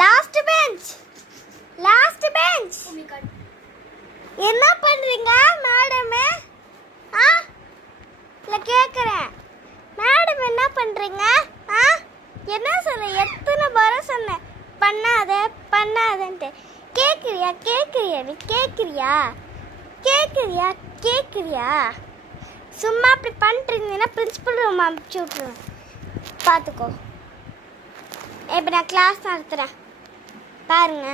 Last bench என்ன பண்றீங்க madam? இல்ல கேக்குறேன் மேடம் என்ன பண்றீங்க? என்ன சொல்ற? எத்தனை முறை சொன்னேன் பண்ணாதன்ட்டு. கேக்குறியா? சும்மா அப்படி பண்ணிட்டு பிரின்சிபல் ரூம் அனுப்பிச்சு விட்ருவேன். பார்த்துக்கோ. இப்போ நான் கிளாஸ் நடத்துகிறேன் பாருங்க.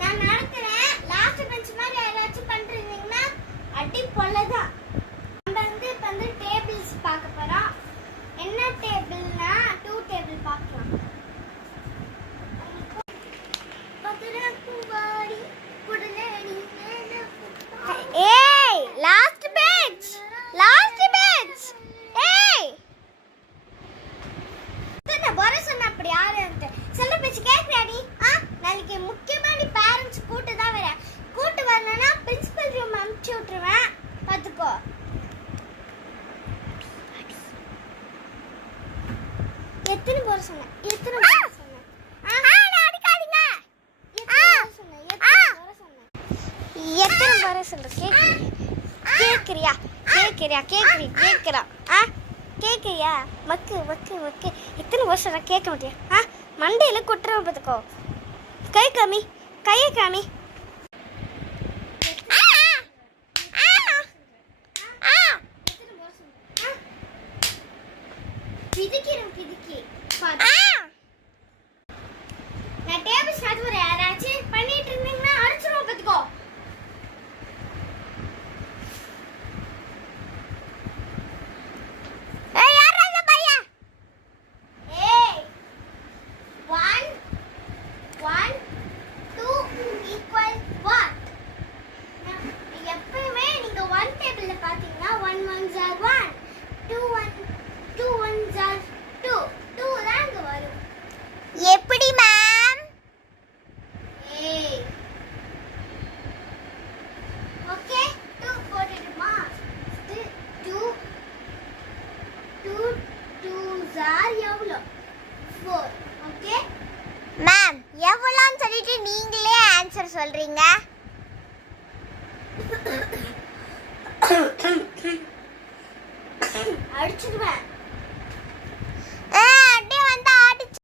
நான் நடத்துகிறேன். லாஸ்ட் பெஞ்ச் மாதிரி ஏதாச்சும் பண்ணிருந்தீங்கன்னா அடி பொல்லதான். நம்ம இப்போ டேபிள்ஸ் பார்க்க போகிறோம். என்ன டேபிள்னா 2 டேபிள் பார்க்கலாம். ஏய் லாஸ்ட் பெஞ்ச் ஏய் என்ன வர சொன்ன அப்படி யாரு சொல்ல பேச்சு கேக்குறியாடி? நாளைக்கு முக்கியமான பேரண்ட்ஸ் கூட்டு தான் வரேன். கூட்டு வரலன்னா பிரின்சிபல் ரூம் அனுப்பிச்சு விட்டுருவேன். பாத்துக்கோ. எத்தனை முறை சொன்னேன்? எத்தனை முறை சொல்றேன்? கேக்குறியா? கேக்குறியா? மக்கு எத்தனை வருஷம் நான் கேட்க மாட்டேன். மண்டையில குட்டுறவன் பார்த்துக்கோ. கையை காமி. பிதிக்கி நான் டேபிள் ஸ்டார்ட் வர யாராச்சும் பண்ணிட்டு இருந்தீங்கன்னா அடிச்சிருவோம் பார்த்துக்கோ. எப்படி மேம்? ஓகே 2 போடுமா? 2 2s are எவ்வளோ? 4. ஓகே மேம், எவ்வளோன்னு சொல்லிட்டு நீங்களே ஆன்சர் சொல்றீங்க. அடிச்சிடுவேன்.